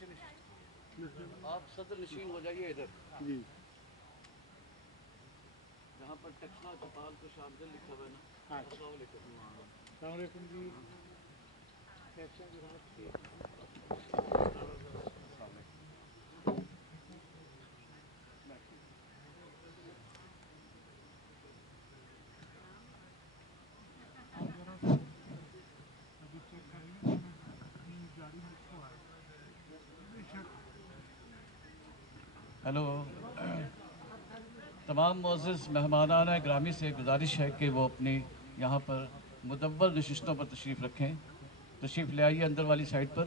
آپ صدر نشین ہو جائیے ادھر جی یہاں پر ٹکسلا چپال کو شامل لکھا ہوا ہے نا. السلام علیکم. السلام علیکم جی. کیسے ہیں جناب؟ ٹھیک. ہیلو. تمام معزز مہمانان گرامی سے گزارش ہے کہ وہ اپنی یہاں پر مدور نشستوں پر تشریف رکھیں. تشریف لے آئیے اندر والی سائڈ پر.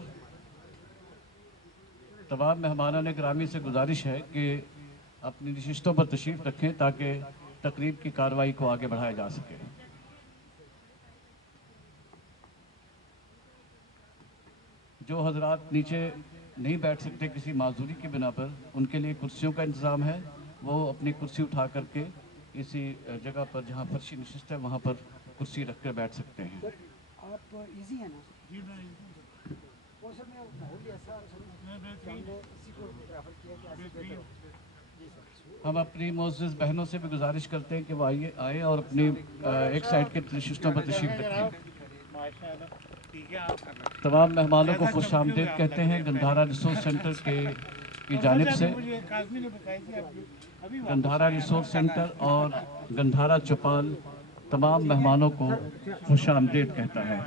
تمام مہمانان گرامی سے گزارش ہے کہ اپنی نشستوں پر تشریف رکھیں تاکہ تقریب کی کارروائی کو آگے بڑھایا جا سکے. جو حضرات نیچے نہیں بیٹھ سکتے کسی معذوری کی بنا پر، ان کے لیے کرسیوں کا انتظام ہے. وہ اپنی کرسی اٹھا کر کے اسی جگہ پر جہاں فرشی نشست ہے وہاں پر کرسی رکھ کر بیٹھ سکتے ہیں. آپ ایزی ہیں نا؟ جی میں ایزی. وہ سر میں ماحول ایسا ہم نے اسی کو پریفر کیا کہ ایسے بہتر ہو. جی سر. ہم اپنی معزز بہنوں سے بھی گزارش کرتے ہیں کہ وہ آئیں اور اپنی ایک سائڈ کے نشستوں پر تشریف رکھیں. تمام مہمانوں کو خوش آمدید کہتے ہیں گندھارا ریسورس سینٹر کی جانب سے. گندھارا ریسورس سینٹر اور گندھارا چوپال تمام مہمانوں کو خوش آمدید کہتا ہے.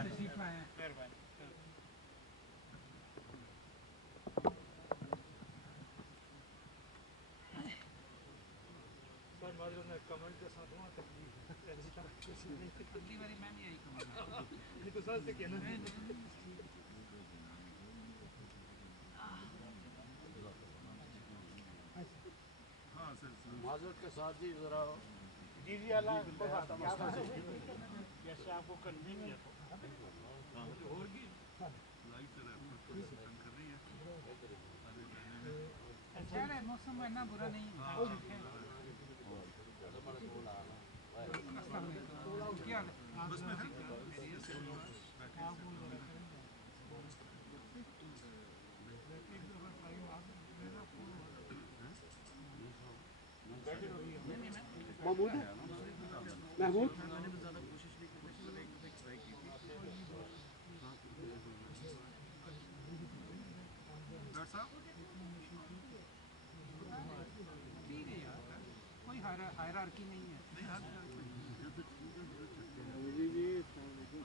معذرت کے ساتھ جی ذرا جی جی اللہ جیسے آپ کو کنوینئنٹ ہو. موسم اتنا برا نہیں ہے. محمود محمود کوئی ہائرارکی نہیں ہے. جی جی السلام علیکم.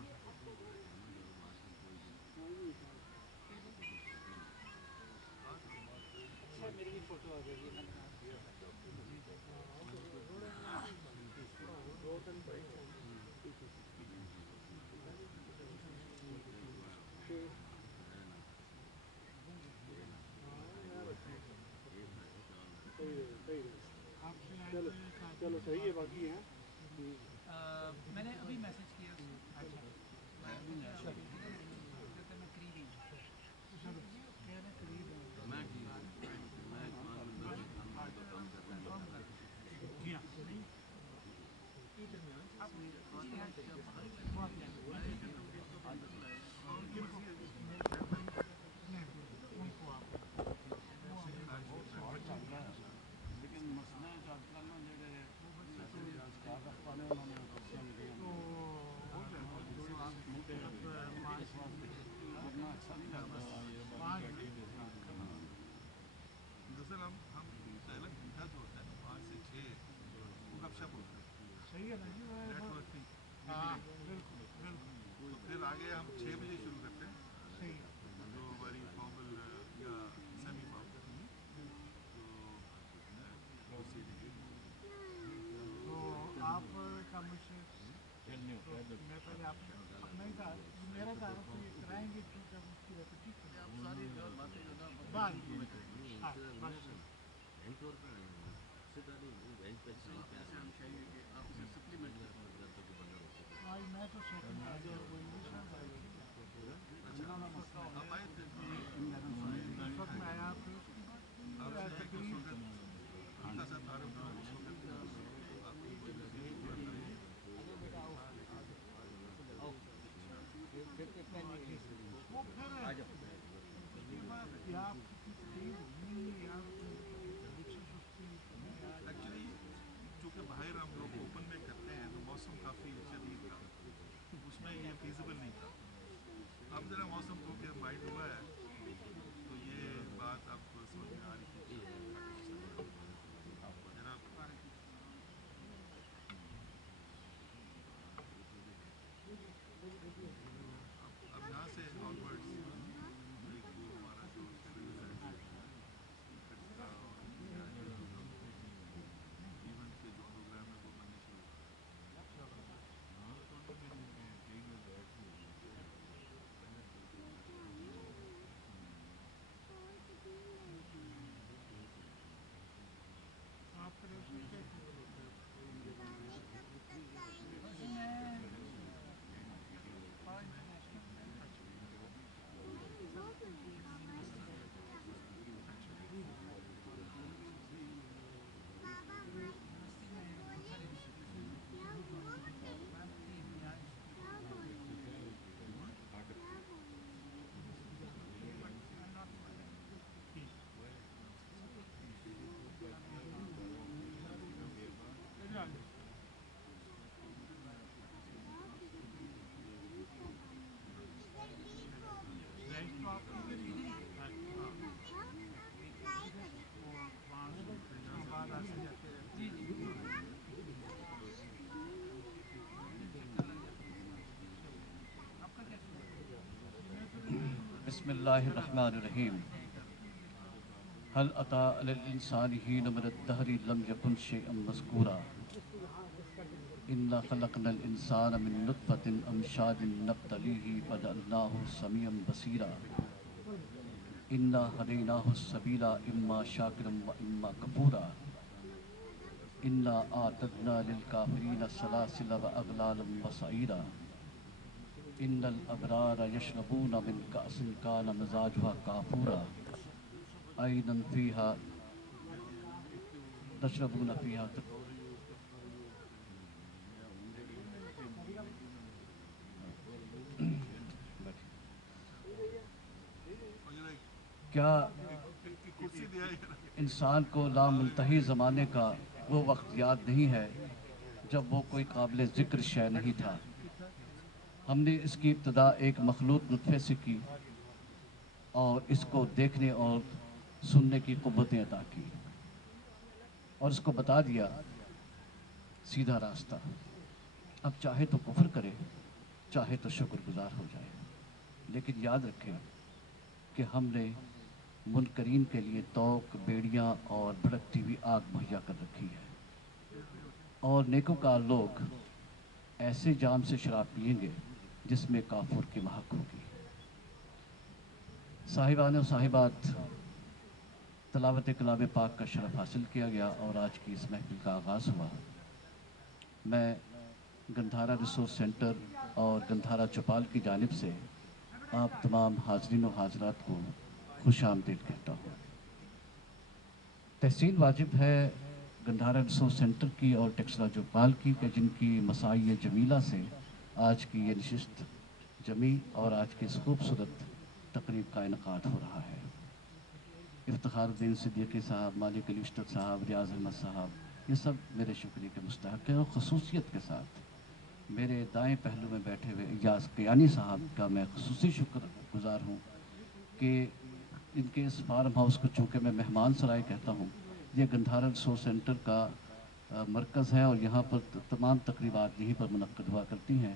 میری بھی فوٹو آ جائے گی. چلو چلو صحیح ہے. باقی ہیں میں نے ابھی میسج کیا. صحیح ہے نا جی. ہاں بالکل بالکل. پھر آگے ہم 6 بجے شروع کرتے ہیں. صحیح ہے. جو ہماری فارمل یا سیمی فارمل تو آپ کا مجھ سے میں پہلے آپ اپنا ہی تھا میرا تعارف کرائیں گے کیونکہ اب اس کی ریپیٹیشن میں تو سیکنڈ میں آیا وہ پھر بسم اللہ الرحمن الرحیم هل أتى على الإنسان حين من الدهر لم يكن شيئا مذكورا إنا خلقنا الإنسان من نطفة أمشاج نبتليه فجعلناه سميعا بصيرا إنا هديناه السبيل إما شاكرا وإما كفورا إنا أعتدنا للكافرين سلاسل وأغلالا وسعيرا إن الأبرار يشربون من كأس كان مزاجها كافورا عينا فيها تشربون فيها کیا کرسی دیا ہے انسان کو لامنتہی زمانے کا وہ وقت یاد نہیں ہے جب وہ کوئی قابل ذکر شے نہیں تھا؟ ہم نے اس کی ابتدا ایک مخلوط نطفے سے کی اور اس کو دیکھنے اور سننے کی قوتیں عطا کی اور اس کو بتا دیا سیدھا راستہ۔ اب چاہے تو کفر کرے، چاہے تو شکر گزار ہو جائے، لیکن یاد رکھیں کہ ہم نے منکرین کے لیے توق، بیڑیاں اور بھڑکتی ہوئی آگ مہیا کر رکھی ہے، اور نیکوکار لوگ ایسے جام سے شراب پئیں گے جس میں کافور کی مہک ہوگی۔ صاحبان و صاحبات، تلاوت کلام پاک کا شرف حاصل کیا گیا اور آج کی اس محفل کا آغاز ہوا۔ میں گندھارا ریسورس سینٹر اور گندھارا چوپال کی جانب سے آپ تمام حاضرین و حاضرات کو خوش آمدید کہتا ہوں۔ تحسین واجب ہے گندھارا ریسورس سینٹر کی اور ٹیکسلا چوپال کی کہ جن کی مساعی جمیلہ سے آج کی یہ نشست جمی اور آج کی اس خوبصورت تقریب کا انعقاد ہو رہا ہے۔ افتخار الدین صدیقی صاحب، مالک علی اشتر صاحب، ریاض احمد صاحب، یہ سب میرے شکریہ کے مستحق ہیں، اور خصوصیت کے ساتھ میرے دائیں پہلو میں بیٹھے ہوئے ایاز قیانی صاحب کا میں خصوصی شکر گزار ہوں کہ ان کے اس فارم ہاؤس کو چونکہ میں مہمان سرائے کہتا ہوں، یہ گندھارا ریسورس سینٹر کا مرکز ہے اور یہاں پر تمام تقریبات یہیں پر منعقد ہوا کرتی ہیں،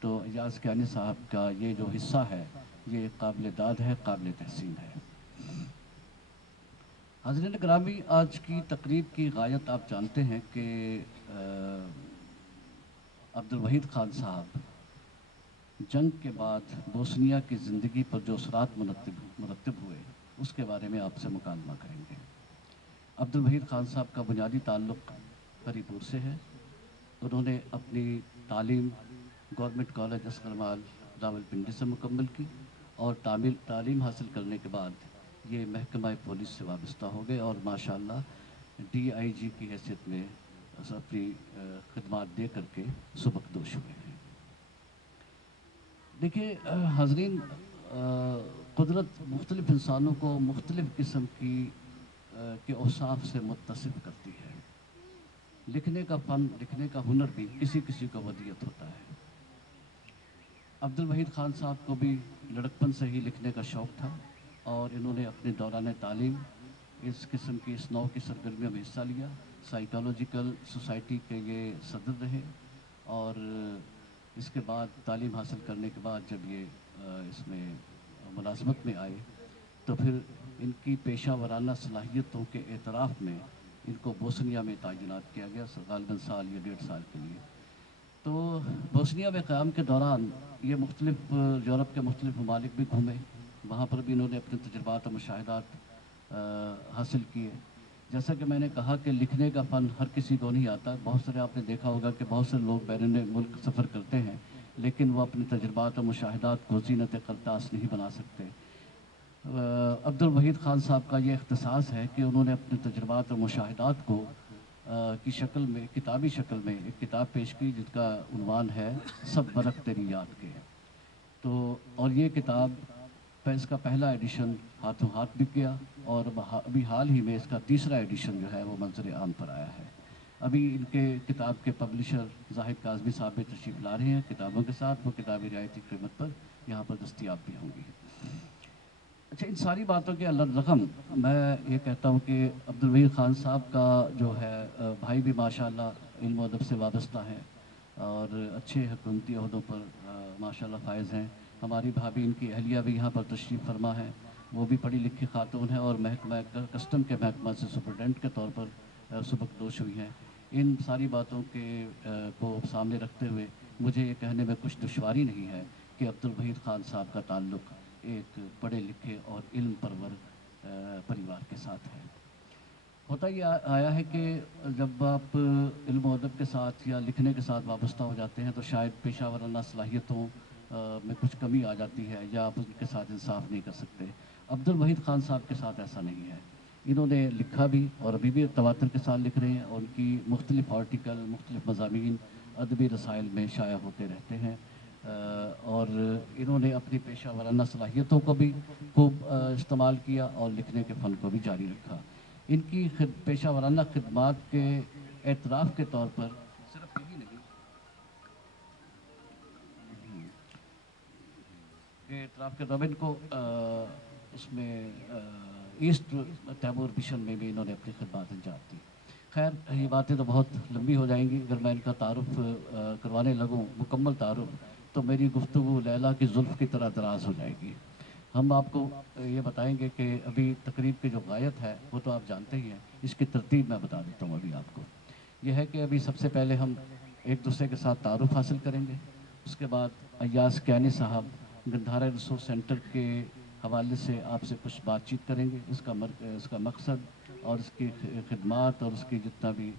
تو ایاز قیانی صاحب کا یہ جو حصہ ہے یہ قابل داد ہے، قابل تحسین ہے۔ حاضرین گرامی، آج کی تقریب کی غایت آپ جانتے ہیں کہ عبدالوحید خان صاحب جنگ کے بعد بوسنیا کی زندگی پر جو اثرات مرتب ہوئے اس کے بارے میں آپ سے مکالمہ کریں گے۔ عبدالوحید خان صاحب کا بنیادی تعلق ہری پور سے ہے۔ انہوں نے اپنی تعلیم گورنمنٹ کالج اصغرمال راولپنڈی سے مکمل کی اور تعلیم حاصل کرنے کے بعد یہ محکمہ پولیس سے وابستہ ہو گئے اور ماشاءاللہ DIG کی حیثیت میں اپنی خدمات دے کر کے سبکدوش ہوئے ہیں۔ دیکھیے حاضرین، قدرت مختلف انسانوں کو مختلف قسم کے اوصاف سے متصف کرتی ہے۔ لکھنے کا فن، لکھنے کا ہنر بھی کسی کسی کو ودیعت ہوتا ہے۔ عبدالوحید خان صاحب کو بھی لڑکپن سے ہی لکھنے کا شوق تھا اور انہوں نے اپنے دوران تعلیم اس قسم کی اس نوع کی سرگرمیوں میں حصہ لیا۔ سائیکالوجیکل سوسائٹی کے یہ صدر رہے اور اس کے بعد تعلیم حاصل کرنے کے بعد جب یہ اس میں ملازمت میں آئے تو پھر ان کی پیشہ ورانہ صلاحیتوں کے اعتراف میں ان کو بوسنیا میں تعینات کیا گیا، غالباً سال یا 1.5 سال کے لیے۔ تو بوسنیا میں قیام کے دوران یہ مختلف یورپ کے مختلف ممالک بھی گھومے، وہاں پر بھی انہوں نے اپنے تجربات و مشاہدات حاصل کیے۔ جیسا کہ میں نے کہا کہ لکھنے کا فن ہر کسی کو نہیں آتا، بہت سارے آپ نے دیکھا ہوگا کہ بہت سے لوگ بیرون ملک سفر کرتے ہیں لیکن وہ اپنے تجربات و مشاہدات کو زینت قرطاس نہیں بنا سکتے۔ عبدالوحید خان صاحب کا یہ اختصاص ہے کہ انہوں نے اپنے تجربات و مشاہدات کو کی شکل میں، کتابی شکل میں ایک کتاب پیش کی جس کا عنوان ہے سب برق تیری یاد کے۔ تو اور یہ کتاب اس کا پہلا ایڈیشن ہاتھوں ہاتھ بک گیا اور ابھی حال ہی میں اس کا تیسرا ایڈیشن جو ہے وہ منظر عام پر آیا ہے۔ ابھی ان کے کتاب کے پبلشر زاہد کاظمی صاحب بھی تشریف لا رہے ہیں کتابوں کے ساتھ، وہ کتابیں رعایتی قیمت پر یہاں پر دستیاب بھی ہوں گی۔ اچھا، ان ساری باتوں کے الرغم میں یہ کہتا ہوں کہ عبدالوحید خان صاحب کا جو ہے بھائی بھی ماشاءاللہ علم و ادب سے وابستہ ہیں اور اچھے حکومتی عہدوں پر ماشاءاللہ فائز ہیں۔ ہماری بھابھی ان کی اہلیہ بھی یہاں پر تشریف فرما ہے، وہ بھی پڑھی لکھی خاتون ہیں اور محکمہ کسٹم کے محکمہ سے سپرڈنٹ کے طور پر سبکدوش ہوئی ہیں۔ ان ساری باتوں کو سامنے رکھتے ہوئے مجھے یہ کہنے میں کچھ دشواری نہیں ہے کہ عبدالوحید خان صاحب کا تعلق ایک پڑھے لکھے اور علم پرور پریوار کے ساتھ ہے۔ ہوتا یہ آیا ہے کہ جب آپ علم و ادب کے ساتھ یا لکھنے کے ساتھ وابستہ ہو جاتے ہیں تو شاید پیشہ ورانہ صلاحیتوں میں کچھ کمی آ جاتی ہے یا آپ ان کے ساتھ انصاف نہیں کر سکتے۔ عبدالوحید خان صاحب کے ساتھ ایسا نہیں ہے۔ انہوں نے لکھا بھی اور ابھی بھی تواتر کے ساتھ لکھ رہے ہیں، اور ان کی مختلف آرٹیکل، مختلف مضامین ادبی رسائل میں شائع ہوتے رہتے ہیں، اور انہوں نے اپنی پیشہ ورانہ صلاحیتوں کو بھی خوب استعمال کیا اور لکھنے کے فن کو بھی جاری رکھا۔ ان کی پیشہ ورانہ خدمات کے اعتراف کے طور پر صرف یہی نہیں کہ اعتراف کے طور پر ان کو اس میں ایسٹ تیمور مشن میں بھی انہوں نے اپنی خدمات انجام دی۔ خیر یہ باتیں تو بہت لمبی ہو جائیں گی، اگر میں ان کا تعارف کروانے لگوں مکمل تعارف تو میری گفتگو لیلا کی زلف کی طرح دراز ہو جائے گی۔ ہم آپ کو یہ بتائیں گے کہ ابھی تقریب کی جو غایت ہے وہ تو آپ جانتے ہی ہیں، اس کی ترتیب میں بتا دیتا ہوں ابھی آپ کو۔ یہ ہے کہ ابھی سب سے پہلے ہم ایک دوسرے کے ساتھ تعارف حاصل کریں گے، اس کے بعد ایاز کیانی صاحب گندھارا ریسورس سینٹر کے حوالے سے آپ سے کچھ بات چیت کریں گے، اس کا مقصد اور اس کی خدمات اور اس کی جتنا بھی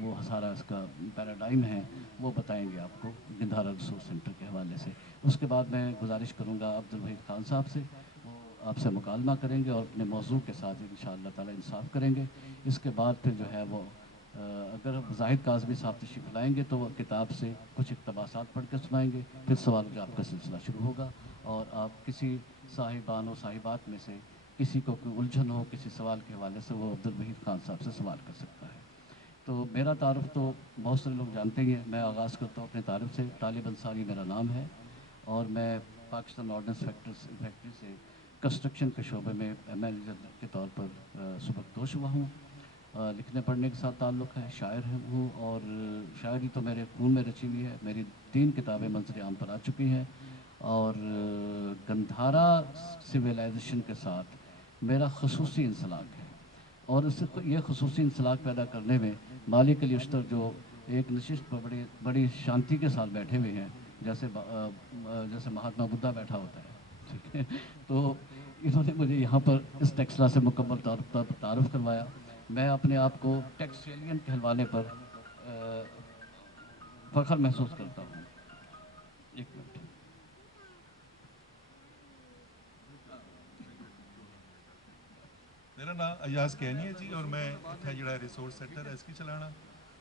وہ سارا اس کا پیراڈائم ہے وہ بتائیں گے آپ کو گندھارا ریسورس سینٹر کے حوالے سے۔ اس کے بعد میں گزارش کروں گا عبدالوحید خان صاحب سے، وہ آپ سے مکالمہ کریں گے اور اپنے موضوع کے ساتھ انشاءاللہ تعالی انصاف کریں گے۔ اس کے بعد پھر جو ہے وہ اگر زاہد کاظمی صاحب تشریف لائیں گے تو وہ کتاب سے کچھ اقتباسات پڑھ کے سنائیں گے، پھر سوال و جواب کا سلسلہ شروع ہوگا، اور آپ کسی صاحبان و صاحبات میں سے کسی کو کوئی الجھن ہو کسی سوال کے حوالے سے وہ عبدالوحید خان صاحب سے سوال کر سکتا ہے۔ تو میرا تعارف تو بہت سارے لوگ جانتے ہی ہیں، میں آغاز کرتا ہوں اپنے تعارف سے۔ طالب انصاری میرا نام ہے اور میں پاکستان آرڈننس فیکٹری سے کنسٹرکشن کے شعبے میں مینیجر کے طور پر سبکدوش ہوا ہوں۔ لکھنے پڑھنے کے ساتھ تعلق ہے، شاعر ہوں، اور شاعری تو میرے خون میں رچی ہوئی ہے۔ میری 3 کتابیں منظر عام پر آ چکی ہیں، اور گندھارا سویلائزیشن کے ساتھ میرا خصوصی انسلاک ہے، اور یہ خصوصی انسلاک پیدا کرنے میں مالک علی اشتر جو ایک نشست پر بڑی شانتی کے ساتھ بیٹھے ہوئے ہیں، جیسے مہاتما بدھا بیٹھا ہوتا ہے، ٹھیک ہے، تو انہوں نے مجھے یہاں پر اس ٹیکسلا سے مکمل تعارف کروایا۔ میں اپنے آپ کو ٹیکسٹیلین کہلوانے پر فخر محسوس کرتا ہوں۔ ایک منٹ۔ میرا نام ایاز کیانی ہے جی، اور میں اتنا جڑا ریسورس سینٹر ہے اس کی چلانا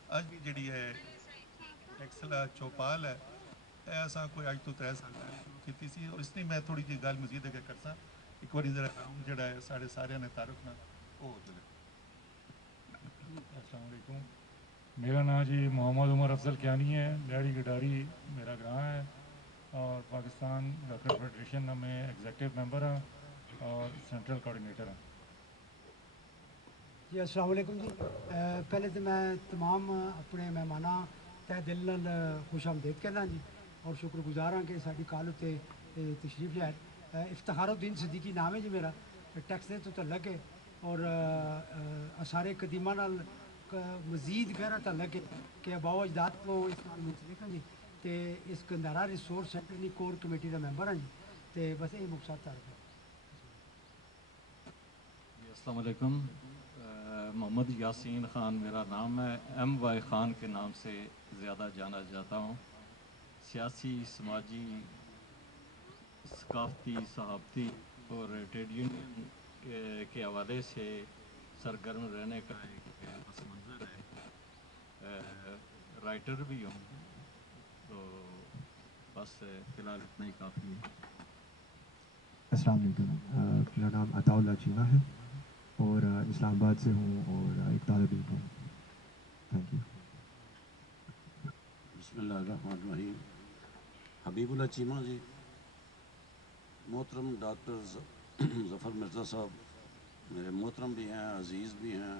اج بھی جڑی ہے ٹیکسلا چوپال ہے ایسا کوئی اج تو 3 سال پہلے شروع کیتی سی، اور اس نے میں تھوڑی جی گل مزید اگر کرساں ایک بار ذرا راؤنڈ جڑا ہے سارے سارے نے تعارف نہ وہ ہو جائے۔ السلام علیکم، میرا نام جی محمد عمر افضل کیانی ہے، ڈیڑھی گڈاری میرا گراں ہے، اور پاکستان ڈاکٹر فیڈریشن میں ایگزیکٹو ممبر ہوں اور سینٹرل کوآرڈینیٹر ہوں۔ جی السلام علیکم جی، پہلے تو میں تمام اپنے مہماناں تہ دل نال خوش آمدید کہنا جی، اور شکر گزار ہاں کہ ساری کال اتنے تشریف لائے۔ افتخار الدین صدیقی نام ہے جی میرا، ٹیکس تو تعلق ہے، اور آثار قدیمہ نال مزید گہرا تعلق ہے کہ آباء و اجداد کو اس نال منسلک ہیں جی، تے اس گندھارا ریسورس سینٹر دی کور کمیٹی دا ممبر ہاں جی، تے بس یہ مقصد تعارف ہے۔ السلام علیکم، محمد یاسین خان میرا نام ہے، ایم وائی خان کے نام سے زیادہ جانا جاتا ہوں۔ سیاسی، سماجی، ثقافتی، صحافتی اور ٹریڈ یونین کے حوالے سے سرگرم رہنے کا ایک پس منظر ہے۔ رائٹر بھی ہوں، تو بس فی الحال اتنا ہی کافی ہے۔ السلام علیکم، میرا نام عطا اللہ چیمہ ہے اور اسلام آباد سے ہوں اور ایک طالب علم ہوں۔ Thank you. بسم اللہ الرحمن الرحیم۔ حبیب اللہ چیمہ جی، محترم ڈاکٹر ظفر مرزا صاحب میرے محترم بھی ہیں، عزیز بھی ہیں،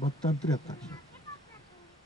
72-73।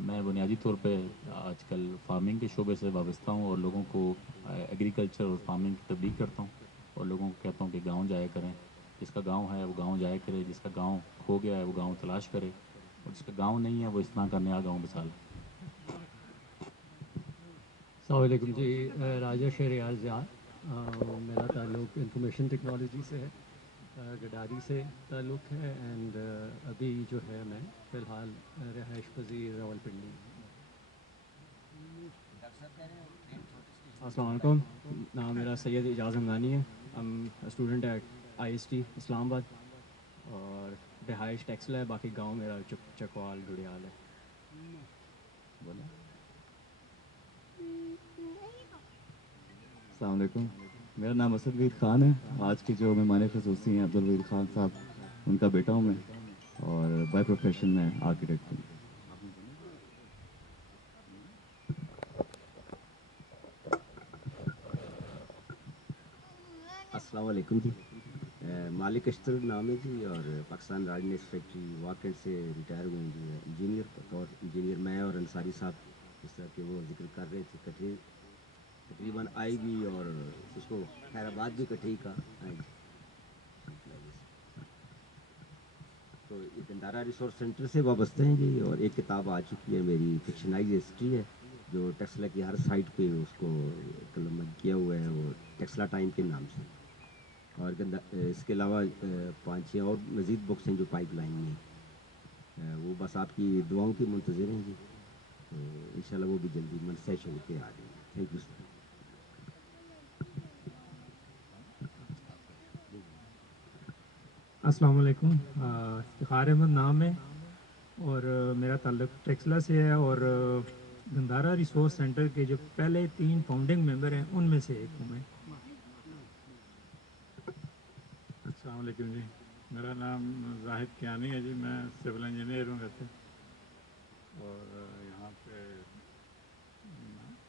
میں بنیادی طور پہ آج کل فارمنگ کے شعبے سے وابستہ ہوں اور لوگوں کو ایگریکلچر اور فارمنگ کی تبلیغ کرتا ہوں اور لوگوں کو کہتا ہوں کہ گاؤں جایا کریں. جس کا گاؤں ہے وہ گاؤں جایا کرے, جس کا گاؤں کھو گیا ہے وہ گاؤں تلاش کرے, اور جس کا گاؤں نہیں ہے وہ اس طرح کا نیا گاؤں بسا لے. السلام علیکم جی. راجش ریاض یار, میرا تعلق انفارمیشن ٹیکنالوجی سے ہے, گڈاری سے تعلق ہے, اینڈ ابھی جو ہے میں فی الحال رہائش پذیر راولپنڈی. السلام علیکم. نام میرا سید اعجاز ہمدانی ہے. Student at I S T Islamabad, اور رہائش ٹیکسلا ہے. باقی گاؤں میرا چکوال گڑیال ہے. السلام علیکم. میرا نام اسد وحید خان ہے. آج کے جو مہمان خصوصی ہیں عبدالوحید خان صاحب, ان کا بیٹا ہوں میں, اور بائی پروفیشن میں آرکیٹیکٹ ہوں. السلام علیکم جی. مالک اشتر نام ہے جی, اور پاکستان راجنیس فیکٹری واقع سے ریٹائر ہوئے ہیں جی. انجینئر بطور انجینئر میں اور انصاری صاحب جس طرح کہ وہ ذکر کر رہے تھے, تقریباً آئی بھی اور اس کو خیر آباد بھی کٹھی کا آئیں گے. تو یہ گندارا ریسورس سینٹر سے وابستہ ہیں جی. اور ایک کتاب آ چکی ہے میری, فکشنائز ہسٹری ہے, جو ٹیکسلا کی ہر سائٹ پہ اس کو قلم کیا ہوا ہے, وہ ٹیکسلا ٹائم کے نام سے. اور اس کے علاوہ 5-6 اور مزید بکس ہیں جو پائپ لائن میں ہیں, وہ بس آپ کی دعاؤں کی منتظر ہیں جی. تو انشاءاللہ وہ بھی جلدی منسج ہو کے آ جائیں گے. Thank you sir. السلام علیکم. افتخار احمد نام ہے, اور میرا تعلق ٹیکسلا سے ہے, اور گندارا ریسورس سینٹر کے جو پہلے 3 فاؤنڈنگ ممبر ہیں ان میں سے ایک ہوں میں. السلام علیکم جی. میرا نام زاہد کیانی ہے جی. میں سول انجینئر ہوں ویسے, اور یہاں پہ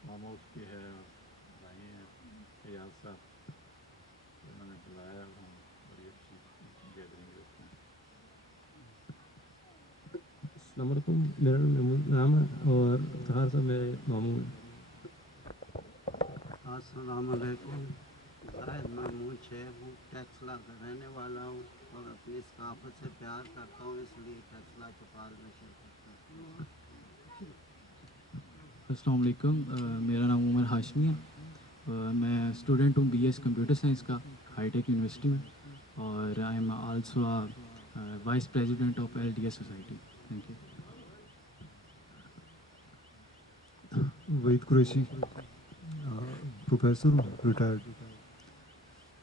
ماموس کی ہے اور بھائی ہیں ایاز صاحب, انہوں نے بلایا اور ہم بڑی اچھی گیدرنگ رکھتے ہیں. السلام علیکم. میرا نام ہے, اور افتخار صاحب میرے ماموں ہیں. السلام علیکم. زاہد محمود شیخ ہوں, ٹیکسلا کا رہنے والا ہوں, اور اپنی ثقافت سے پیار کرتا ہوں, اس لیے ٹیکسلا چوپال میں شرکت کرتا ہوں. السلام علیکم. میرا نام عمر ہاشمی ہے, میں اسٹوڈنٹ ہوں بی ایس کمپیوٹر سائنس کا ہائی ٹیک یونیورسٹی میں, اور I am also vice president of L D S society. Thank you. Waheed Qureshi, professor ہوں ریٹائرڈ,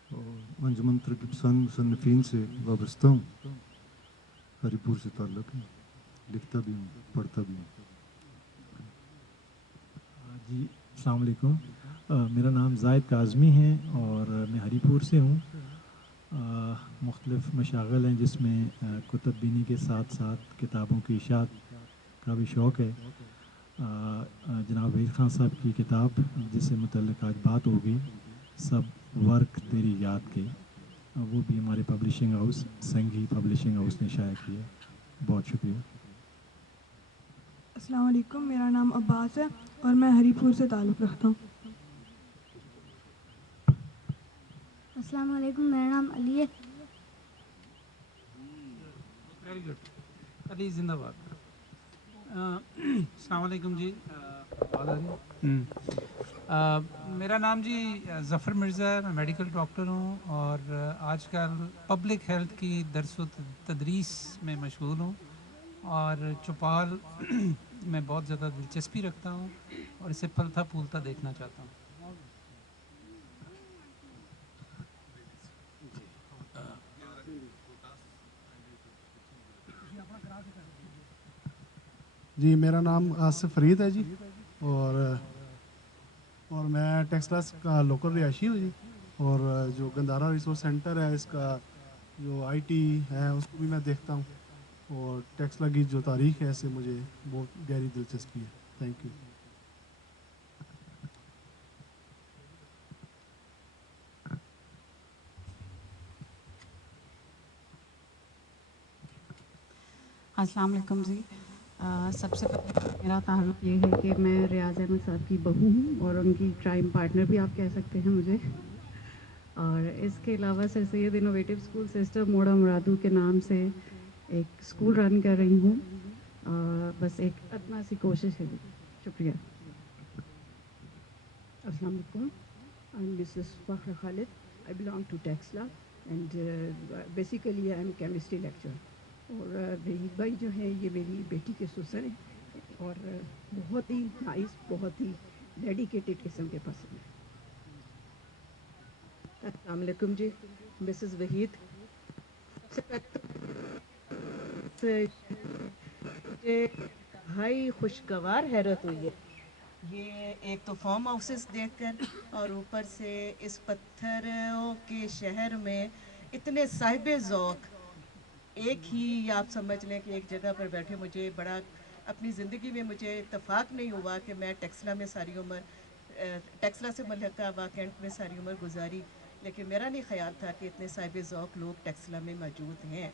اور انجمن ترغیب پسند مصنفین سے وابستہ ہوں. ہری پور سے تعلق ہے, لکھتا بھی ہوں پڑھتا بھی ہوں. جی السلام علیکم. میرا نام زاہد کاظمی ہے, اور میں ہری پور سے ہوں. مختلف مشاغل ہیں جس میں کتب بینی کے ساتھ ساتھ کتابوں کی اشاعت کا بھی شوق ہے. جناب وحید خان صاحب کی کتاب جس سے متعلق آج بات ہوگی, سب ورک تیری یاد کے, وہ بھی ہمارے پبلشنگ ہاؤس سنگھی پبلشنگ ہاؤس نے شائع کی ہے. بہت شکریہ. السلام علیکم. میرا نام عباس ہے, اور میں ہری پور سے تعلق رکھتا ہوں. السلام علیکم. میرا نام علی ہے. Very good. علی زندہ باد. السلام علیکم جی. میرا نام جی ظفر مرزا ہے, میں میڈیکل ڈاکٹر ہوں, اور آج کل پبلک ہیلتھ کی درس و تدریس میں مشغول ہوں, اور چوپال میں بہت زیادہ دلچسپی رکھتا ہوں, اور اسے پھلتا پھولتا دیکھنا چاہتا ہوں. جی میرا نام آصف فرید ہے جی, اور میں ٹیکسلاس کا لوکل رہائشی ہوں جی. اور جو گندارا ریسورس سینٹر ہے اس کا جو آئی ٹی ہے اس کو بھی میں دیکھتا ہوں, اور ٹیکسلا کی جو تاریخ ہے اس سے مجھے بہت گہری دلچسپی ہے. Thank you. السلام علیکم جی. سب سے پہلے میرا تعارف یہ ہے کہ میں ریاض احمد صاحب کی بہو ہوں اور ان کی کرائم پارٹنر بھی آپ کہہ سکتے ہیں مجھے. اور اس کے علاوہ سر سید انوویٹیو اسکول سسٹم موڑا مرادو کے نام سے ایک اسکول رن کر رہی ہوں. بس ایک ادنا سی کوشش ہے. شکریہ. السلام علیکم. I'm Mrs. Fakhra Khalid. I belong to Texla and basically I am chemistry lecturer. اور وحید بھائی جو ہیں یہ میری بیٹی کے سسر ہیں اور بہت ہی نائس, بہت ہی ڈیڈیکیٹڈ قسم کے پسند ہیں. السلام علیکم جی. مسز وحید, بھائی خوشگوار حیرت ہوئی ہے. یہ ایک تو فارم ہاؤسز دیکھ کر اور اوپر سے اس پتھروں کے شہر میں اتنے صاحب ذوق. ایک ہی آپ سمجھ لیں کہ ایک جگہ پر بیٹھے مجھے بڑا اپنی زندگی میں مجھے اتفاق نہیں ہوا کہ میں ٹیکسلا میں ساری عمر ٹیکسلا سے ملحقہ کینٹ میں ساری عمر گزاری, لیکن میرا نہیں خیال تھا کہ اتنے صاحب ذوق لوگ ٹیکسلا میں موجود ہیں.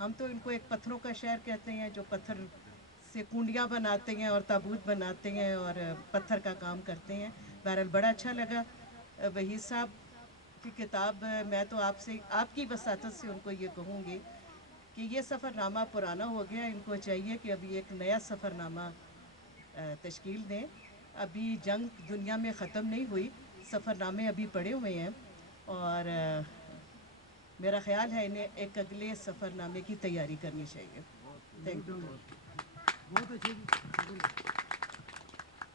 ہم تو ان کو ایک پتھروں کا شہر کہتے ہیں جو پتھر سے کنڈیاں بناتے ہیں اور تابوت بناتے ہیں اور پتھر کا کام کرتے ہیں. بہرحال بڑا اچھا لگا. وحید صاحب کی کتاب, میں تو آپ سے آپ کی وساطت سے ان کو یہ کہوں گی کہ یہ سفر نامہ پرانا ہو گیا, ان کو چاہیے کہ ابھی ایک نیا سفر نامہ تشکیل دیں. ابھی جنگ دنیا میں ختم نہیں ہوئی, سفر نامے ابھی پڑے ہوئے ہیں اور میرا خیال ہے انہیں ایک اگلے سفر نامے کی تیاری کرنی چاہیے. Thank you.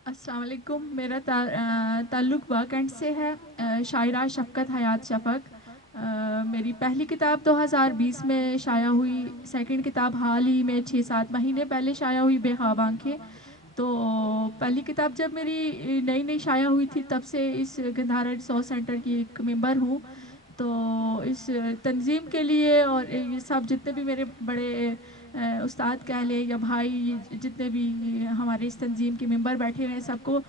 السلام علیکم. میرا تعلق واکنڈ سے ہے. شاعرہ شفقت حیات شفق. میری پہلی کتاب 2020 میں شائع ہوئی. سیکنڈ کتاب حال ہی میں 6-7 مہینے پہلے شائع ہوئی, بے خواب آنکھیں. تو پہلی کتاب جب میری نئی شائع ہوئی تھی تب سے اس گندھارا ریسورس سینٹر کی ایک ممبر ہوں. تو اس تنظیم کے لیے اور یہ سب جتنے بھی میرے بڑے استاد کہہ لیں یا بھائی جتنے بھی ہمارے اس تنظیم کے ممبر بیٹھے ہوئے ہیں, سب کو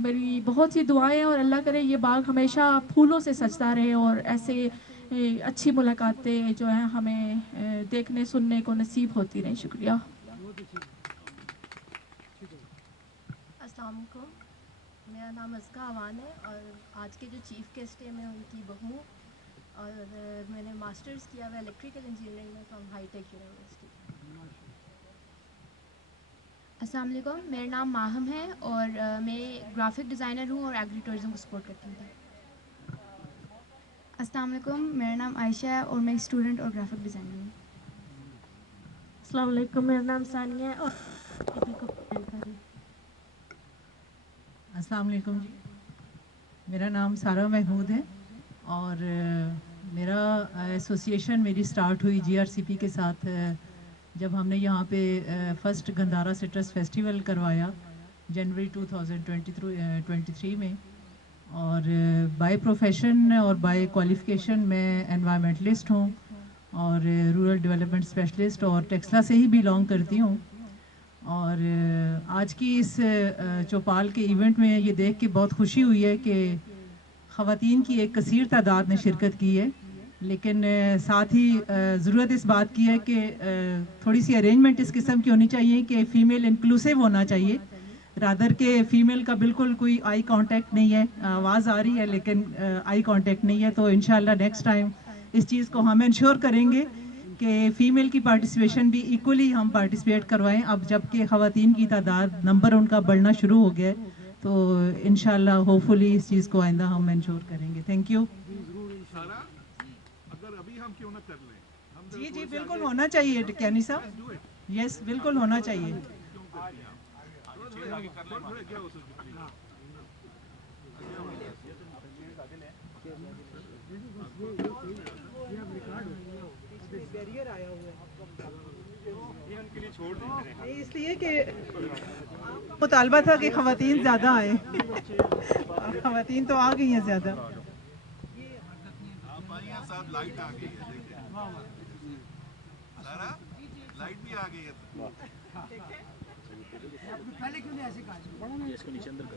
میری بہت سی دعائیں اور اللہ کرے یہ باغ ہمیشہ پھولوں سے سجتا رہے اور ایسے اچھی ملاقاتیں جو ہیں ہمیں دیکھنے سننے کو نصیب ہوتی رہیں. شکریہ. السلام علیکم. میرا نام ازکا اوان ہے اور آج کے جو چیف گیسٹ ہیں میں ان کی بہو اور میں نے ماسٹرز کیا ہوا الیکٹریکل انجینئرنگ میں فرام ہائی ٹیک یونیورسٹی. السلام علیکم. میرا نام ماہم ہے اور میں گرافک ڈیزائنر ہوں اور ایگری ٹورزم کو سپورٹ کرتی ہوں. السلام علیکم. میرا نام عائشہ ہے اور میں اسٹوڈنٹ اور گرافک ڈیزائنر ہوں. السلام علیکم. میرا نام ثانیہ ہے اور السلام علیکم جی. میرا نام سارہ محمود ہے اور میرا ایسوسیشن میری سٹارٹ ہوئی GRCP کے ساتھ جب ہم نے یہاں پہ فرسٹ گندھارا سٹرس فیسٹیول کروایا جنوری 2023 میں. اور بائی پروفیشن اور بائی کوالیفیکیشن میں انوائرمنٹلسٹ ہوں اور رورل ڈیولپمنٹ اسپیشلسٹ اور ٹیکسلا سے ہی بلانگ کرتی ہوں. اور آج کی اس چوپال کے ایونٹ میں یہ دیکھ کے بہت خوشی ہوئی ہے کہ خواتین کی ایک کثیر تعداد نے شرکت کی ہے, لیکن ساتھ ہی ضرورت اس بات کی ہے کہ تھوڑی سی ارینجمنٹ اس قسم کی ہونی چاہیے کہ فیمیل انکلوسیو ہونا چاہیے رادر کہ فیمیل کا بالکل کوئی آئی کانٹیکٹ نہیں ہے. آواز آ رہی ہے لیکن آئی کانٹیکٹ نہیں ہے. تو انشاءاللہ نیکسٹ ٹائم اس چیز کو ہم انشور کریں گے کہ فیمیل کی پارٹیسپیشن بھی ایکولی ہم پارٹیسپیٹ کروائیں. اب جب کہ خواتین کی تعداد نمبر ان کا بڑھنا شروع ہو گیا ہے تو انشاءاللہ ہوپ فلی اس چیز کو آئندہ ہم انشور کریں گے. Thank you. جی بالکل ہونا چاہیے کیانی صاحب. یس بالکل ہونا چاہیے. اس لیے کہ مطالبہ تھا کہ خواتین زیادہ آئیں. خواتین تو آ گئی ہیں زیادہ. لائٹ آ گئی ہے, لائٹ بھی آ گئی ہے. پہلے کیوں نہیں ایسے کہا اس کو نیچے اندر کر